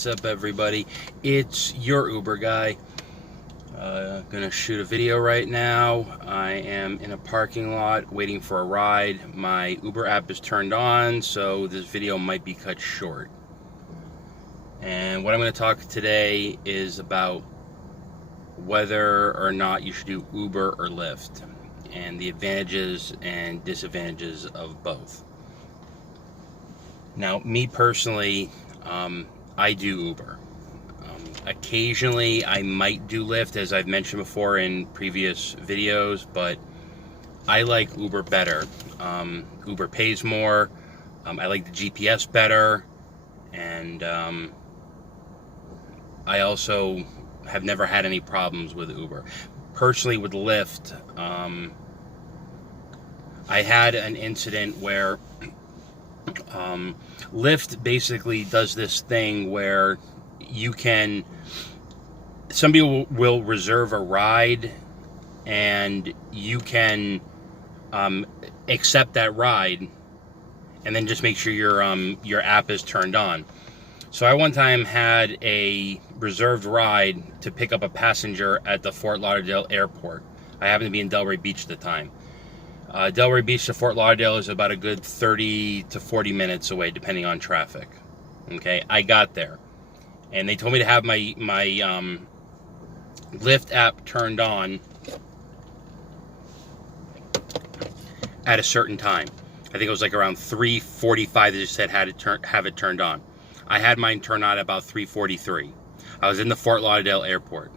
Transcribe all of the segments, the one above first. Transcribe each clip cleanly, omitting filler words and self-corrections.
What's up, everybody? It's your Uber guy. Gonna shoot a video right now. I am in a parking lot waiting for a ride. My Uber app is turned on, so this video might be cut short. And what I'm going to talk today is about whether or not you should do Uber or Lyft, and the advantages and disadvantages of both. Now, me personally, I do Uber. Occasionally, I might do Lyft, as I've mentioned before in previous videos, but I like Uber better. Uber pays more. I like the GPS better, and I also have never had any problems with Uber. Personally, with Lyft, I had an incident where Lyft basically does this thing where somebody will reserve a ride, and you can accept that ride, and then just make sure your app is turned on. So I one time had a reserved ride to pick up a passenger at the Fort Lauderdale airport. I happened to be in Delray Beach at the time. Delray Beach to Fort Lauderdale is about a good 30 to 40 minutes away, depending on traffic. Okay, I got there, and they told me to have my Lyft app turned on at a certain time. I think it was like around 3:45. They just said have it turned on. I had mine turned on at about 3:43. I was in the Fort Lauderdale airport.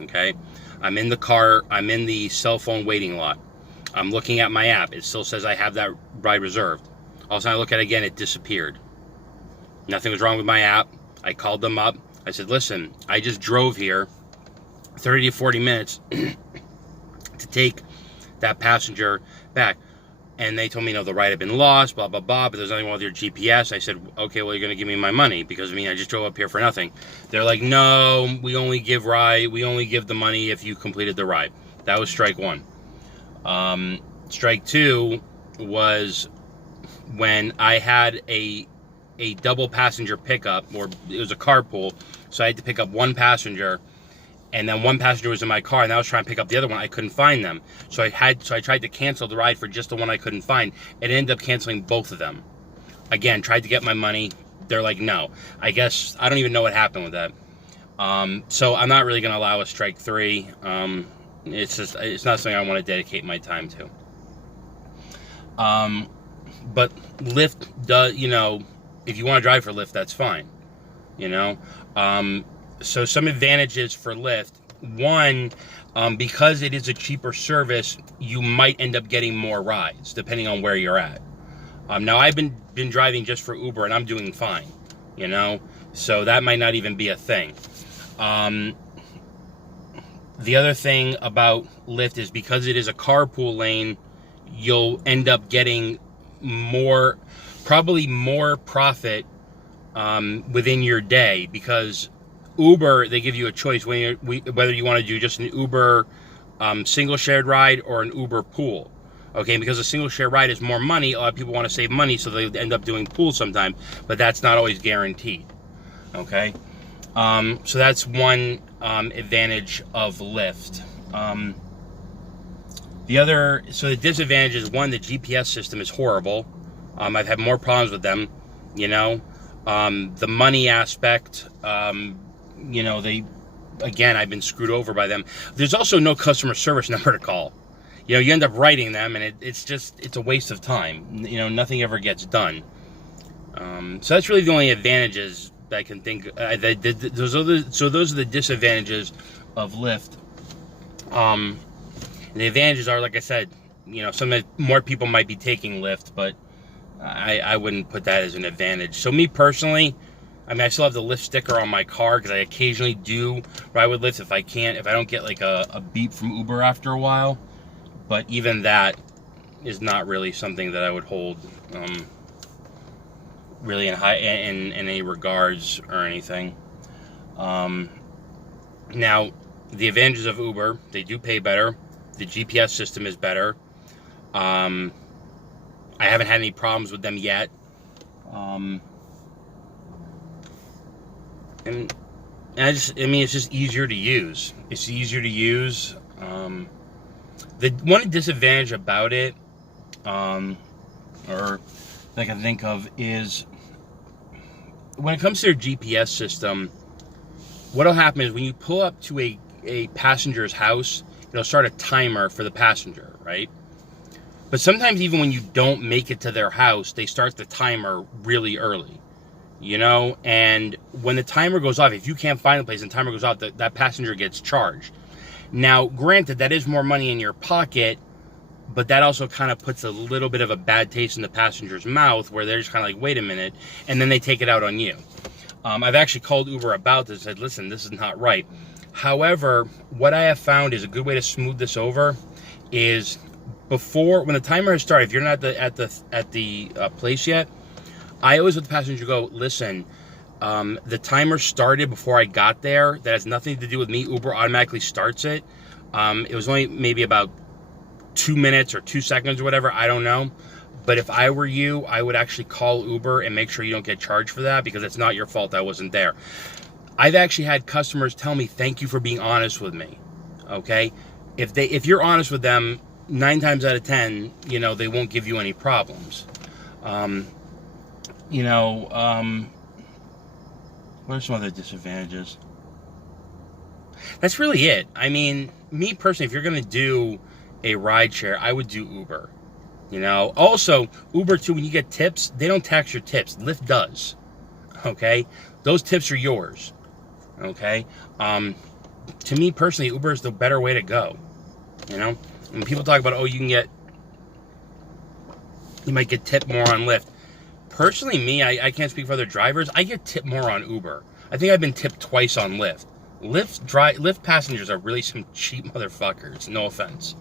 Okay, I'm in the car. I'm in the cell phone waiting lot. I'm looking at my app. It still says I have that ride reserved. All of a sudden I look at it again, it disappeared. Nothing was wrong with my app. I called them up. I said, listen, I just drove here 30 to 40 minutes to take that passenger back. And they told me, the ride had been lost, blah, blah, blah, but there's nothing wrong with your GPS. I said, okay, well, you're going to give me my money, because, I just drove up here for nothing. They're like, no, we only give the money if you completed the ride. That was strike one. Strike two was when I had a double passenger pickup, or it was a carpool, so I had to pick up one passenger, and then one passenger was in my car, and I was trying to pick up the other one. I couldn't find them, so I tried to cancel the ride for just the one I couldn't find. It ended up canceling both of them. Again, tried to get my money. They're like, no. I guess I don't even know what happened with that. So I'm not really going to allow a strike three. It's not something I want to dedicate my time to. But Lyft does, if you want to drive for Lyft, that's fine. So some advantages for Lyft. One, because it is a cheaper service, you might end up getting more rides depending on where you're at. Now I've been driving just for Uber, and I'm doing fine. So that might not even be a thing. The other thing about Lyft is because it is a carpool lane, you'll end up getting probably more profit within your day, because Uber, they give you a choice whether you want to do just an Uber single shared ride or an Uber pool. Okay, because a single share ride is more money, a lot of people want to save money, so they end up doing pools sometimes, but that's not always guaranteed. Okay, so that's one advantage of Lyft. The disadvantage is, one, the GPS system is horrible. I've had more problems with them. The money aspect, I've been screwed over by them. There's also no customer service number to call. You end up writing them, and it's a waste of time. Nothing ever gets done. So that's really the only advantages that I can think. Those are the disadvantages of Lyft. And the advantages are, like I said, more people might be taking Lyft, but I wouldn't put that as an advantage. So me personally, I still have the Lyft sticker on my car, because I occasionally do ride with Lyft if I don't get like a beep from Uber after a while. But even that is not really something that I would hold really in any regards or anything. Now, the advantages of Uber: they do pay better. The GPS system is better. I haven't had any problems with them yet. and I mean, it's just easier to use. It's easier to use. The one disadvantage about it, or that I can think of, is when it comes to their GPS system, what'll happen is when you pull up to a passenger's house, it'll start a timer for the passenger, right? But sometimes even when you don't make it to their house, they start the timer really early, you know? And when the timer goes off, if you can't find the place and the timer goes off, that passenger gets charged. Now, granted, that is more money in your pocket, but that also kind of puts a little bit of a bad taste in the passenger's mouth, where they're just kind of like, wait a minute, and then they take it out on you. I've actually called Uber about this and said, listen, this is not right. However, what I have found is a good way to smooth this over is when the timer has started, if you're not at the place yet, I always let the passenger go, listen, the timer started before I got there. That has nothing to do with me. Uber automatically starts it. It was only maybe about 2 minutes or 2 seconds or whatever. I don't know. But if I were you, I would actually call Uber and make sure you don't get charged for that, because it's not your fault I wasn't there. I've actually had customers tell me, thank you for being honest with me. Okay? If you're honest with them, 9 times out of 10, you know, they won't give you any problems. What are some other disadvantages? That's really it. I mean, me personally, if you're going to do a rideshare, I would do Uber. You know, also, Uber too, when you get tips, they don't tax your tips. Lyft does. Okay? Those tips are yours. Okay? To me personally, Uber is the better way to go. You know? When people talk about, oh, you might get tipped more on Lyft. Personally, I can't speak for other drivers. I get tipped more on Uber. I think I've been tipped twice on Lyft. Lyft passengers are really some cheap motherfuckers. No offense.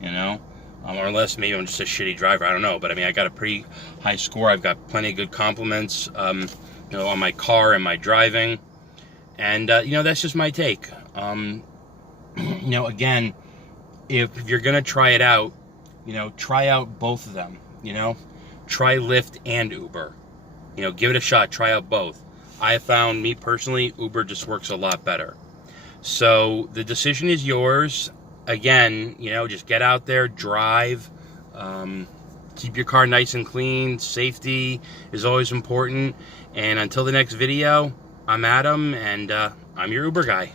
You know? Or unless maybe I'm just a shitty driver. I don't know. But I mean, I got a pretty high score. I've got plenty of good compliments, on my car and my driving. And, that's just my take. Again, if you're going to try it out, try out both of them, Try Lyft and Uber. Give it a shot. Try out both. I have found, me personally, Uber just works a lot better. So the decision is yours. Again, just get out there, drive, keep your car nice and clean. Safety is always important. And until the next video, I'm Adam, and I'm your Uber guy.